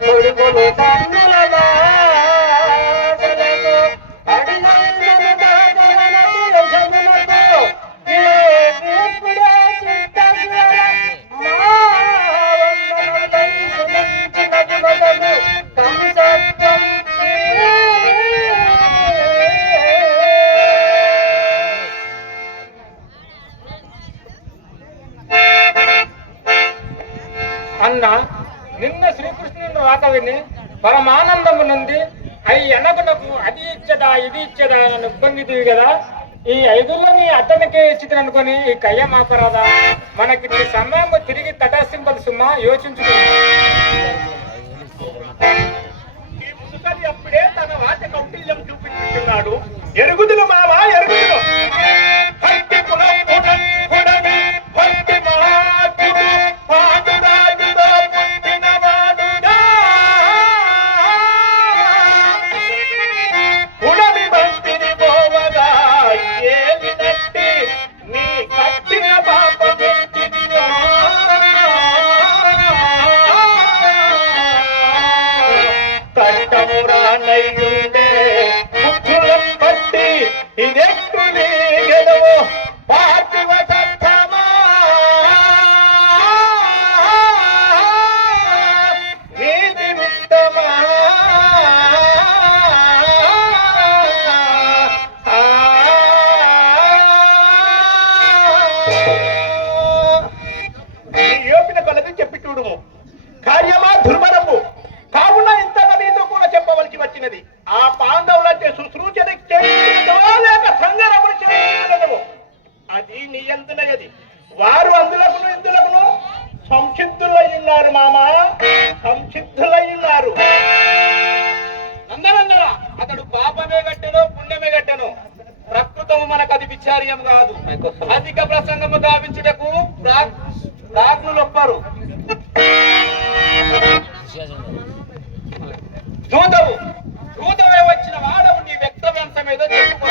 కొడుకులు తన్నుల అన్న నిన్న శ్రీకృష్ణుని రాక విని పరమానందము నుండి అయి ఎనగునకు అది ఇచ్చదా ఇది ఇచ్చదా అని ఇబ్బంది కదా. ఈ ఐదులని అతనికి ఇచ్చితే అనుకొని ఈ కయ్య మాపరాదా? మనకి సమయం తిరిగి తటస్థింపదు సుమ్మా, యోచించుకున్నా. అప్పుడే తన వాచ కౌటిల్యం చూపించుకున్నాడు. ఎరుగుదులు మావా ఎరుగుదులు కార్యమా దుర్మరము కావున ఇంతగా నీతో కూడా చెప్పవలసి వచ్చినది. ఆ పాండవులంటే శుశ్రూషణ లేక సంగరములు చేయగలము. అది నీ అందునది. వారు అందులకును ఇందులకును సంసిద్ధులై ఉన్నారు మామా, సంసిద్ధులై ఉన్నారు. నందనందన అతడు పాపమే గట్టెను పుణ్యమే గట్టెను. ప్రకృతము మనకు అది విచార్యం కాదు. అధిక ప్రసంగము గావించుటకు ప్రాజ్ఞులొప్పరు. దూతవే వచ్చిన వాడవు నీ వ్యక్తవ్యంశం ఏదో చెప్పుకో.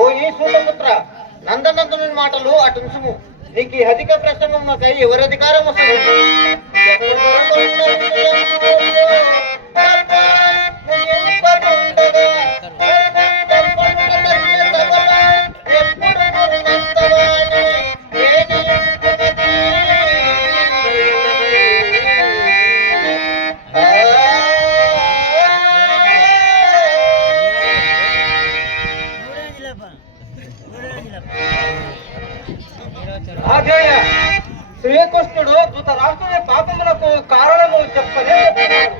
ఓ ఈ సూతపుత్ర, నందనందనుని మాటలు అటుంచుము. నీకు ఈ అధిక ప్రసంగం నాకై ఎవరి అధికారం వస్తుంది? శ్రీకృష్ణుడు ధృతరాష్ట్రుని పాపములకు కారణము చెప్పనే చెప్పినాడు.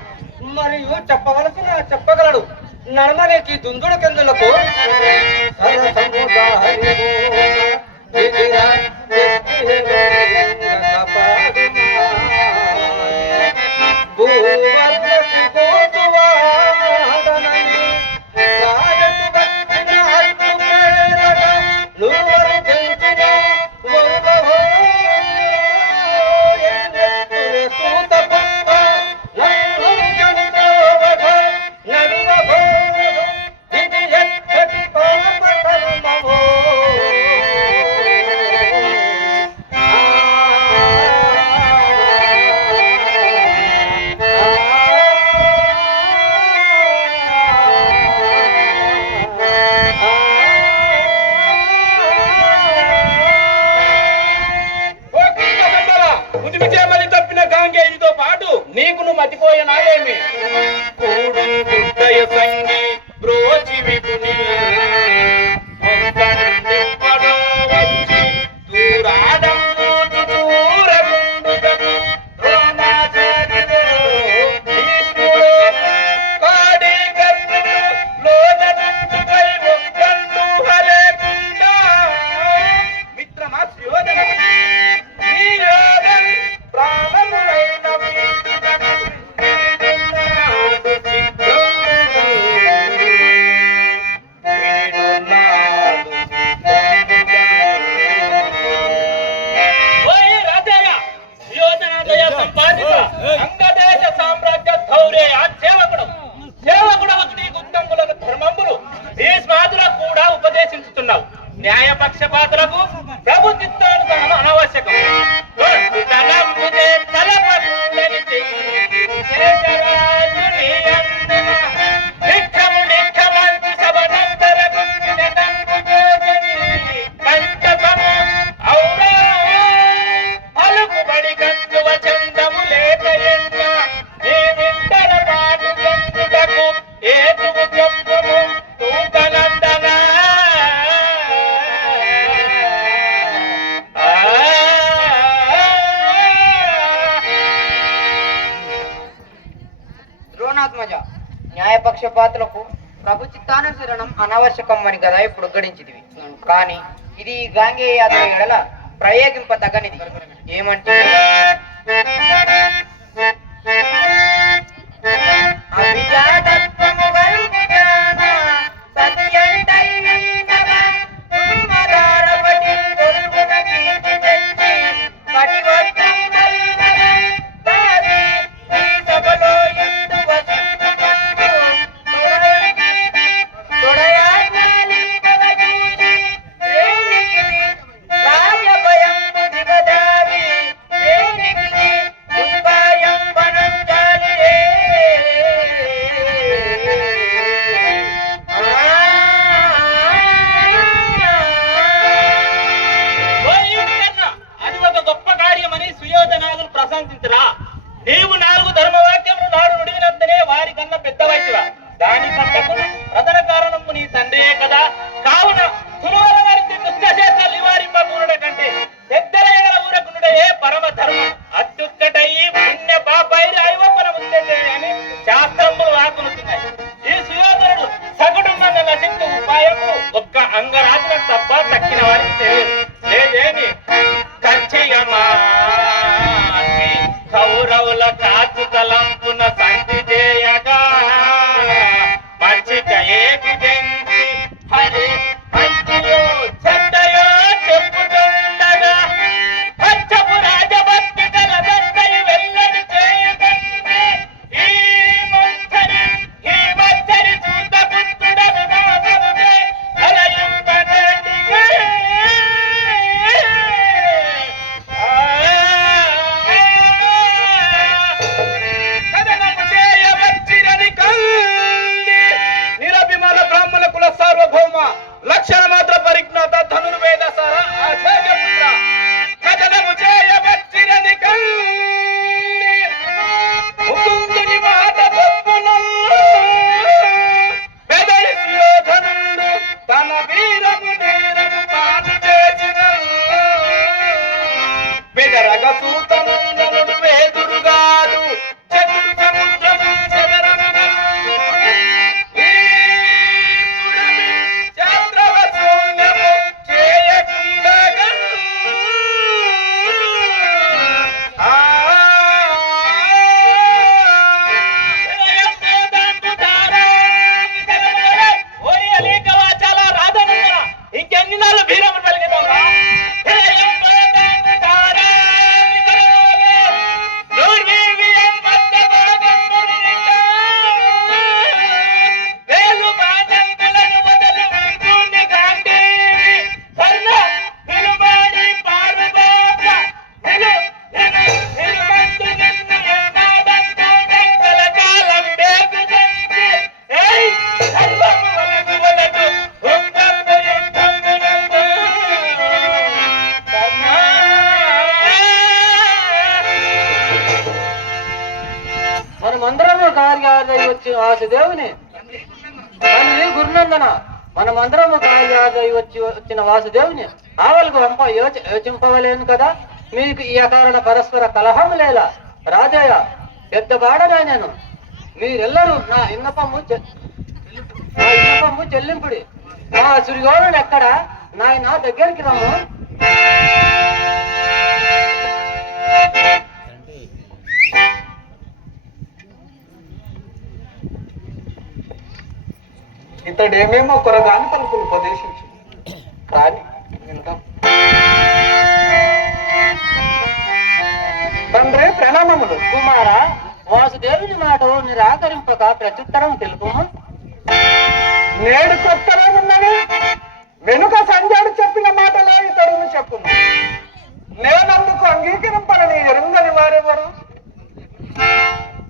మరియు చెప్పవలసిన చెప్పగలడు. నడమనేకి దుందుడు కెందులకు పక్షపాతులకు ప్రభు చిత్తానుసరణం అనావశ్యకం అని కదా ఇప్పుడు గడించింది. కానీ ఇది గాంగేయ యాదవ ఎడల ప్రయోగింప తగనిది. ఏమంటే అభిజాతత్వము గలుగు జ్ఞాన సతియంటైనగా తుమ్మదారవటి గొలుగున కీర్తి తెచ్చి కటివస్త్రం నల్లగా దాది ఈ సభలో ఇందు వసించుకొందు తొడయాజ్ఞాలింపగ చూచి శ్రేణికిది రాజభయంబు దిగదావి శ్రేణికిది దుష్కార్యం వనంజాలిరే. అది ఒక గొప్ప కార్యమని సుయోధనాదులు ప్రశంసించరా. నీవు 4 ధర్మవాక్యములు నాడు నుడిగినంతనే వారి కన్నా పెద్ద వయసువా. దానికంటకు ప్రధాన కారణము నీ తండ్రియే కదా. కావున తులువల వారికి దుష్టశేష నివారింపకూరుడ కంటే పెద్దలైన ఊరకునుడే పరమ ధర్మం. అత్యుక్కటయి పుణ్య పాపైరి ఐవపన ముందే అని శాస్త్రములు వాకునుతున్నాయి. ఈ సుయోధనుడు సగుడున్న నశించు ఉపాయము ఒక్క అంగరాజులకు తప్ప తక్కిన వారికి తెలియదు. లేదేమి కచ్చియమా కౌరవుల కాచు తలంపున సంధి చేయగా మంచిక ఏకి జంచి హరి మంచియో చెడ్డయో చెప్పుతుండగా పచ్చపు రాజభక్తి గల దత్తయి వెల్లడి చేయుదండి ఈ మచ్చరి చూత పుత్రుడ వివాదమునే అలయింపనటిగా నిరభిమాన బ్రాహ్మణ కుల సార్వభౌమ లక్షణ మాత్ర పరిజ్ఞాత ధనుర్వేద సార ఆచార్యపుత్ర కథనము చేయవచ్చిరని కల్లి ముకుందుని మాట తప్పునల్లు పెదడి సుయోధనుడు తన వీరము నేరము పాటు చేసిన బెదరగ సూతనందనుడు వేదురుగాడు చతురు సముద్రము చెదరముగా ఇంకెన్ని నాళ్ళు భీరములు పలికిద్దాం. మనమందరము కార్యాదయ వచ్చిన వాసుదేవుని తండ్రి గురునందన మనమందరము కార్యాదయ వచ్చిన వాసుదేవుని ఆవలకు వంప యోచింపవలేను కదా. మీకు ఈ అకారణ పరస్పర కలహం లేలా రాజయ్య పెద్దవాడనా నేను. మీరెల్లరూ నా ఇన్నపము చెల్లింపుడి. మా సురిగోడు ఎక్కడ నాయన దగ్గరికి రమ్ము. ఇతడేమేమో కొరగాని పలుకులు ఉపదేశించు కానీ తండ్రి ప్రణామములు. కుమార వాసుదేవుని మాట నిరాకరింపక ప్రత్యుత్తరం తెలుపుము. నేడు కొత్తరేమున్నది వెనుక సంజయుడు చెప్పిన మాటలే ఇతరులు చెప్పును. నేనందుకు అంగీకరింపనని ఎరుంగని వారెవరు?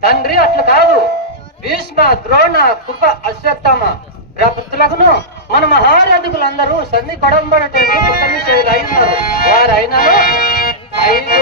తండ్రి అట్లు కాదు. భీష్మ ద్రోణ కృప అశ్వత్థామ పుత్రులకును మన మహారాజుకులందరూ సంధి కొడంబడటం ఉన్నారు. వారైనను 5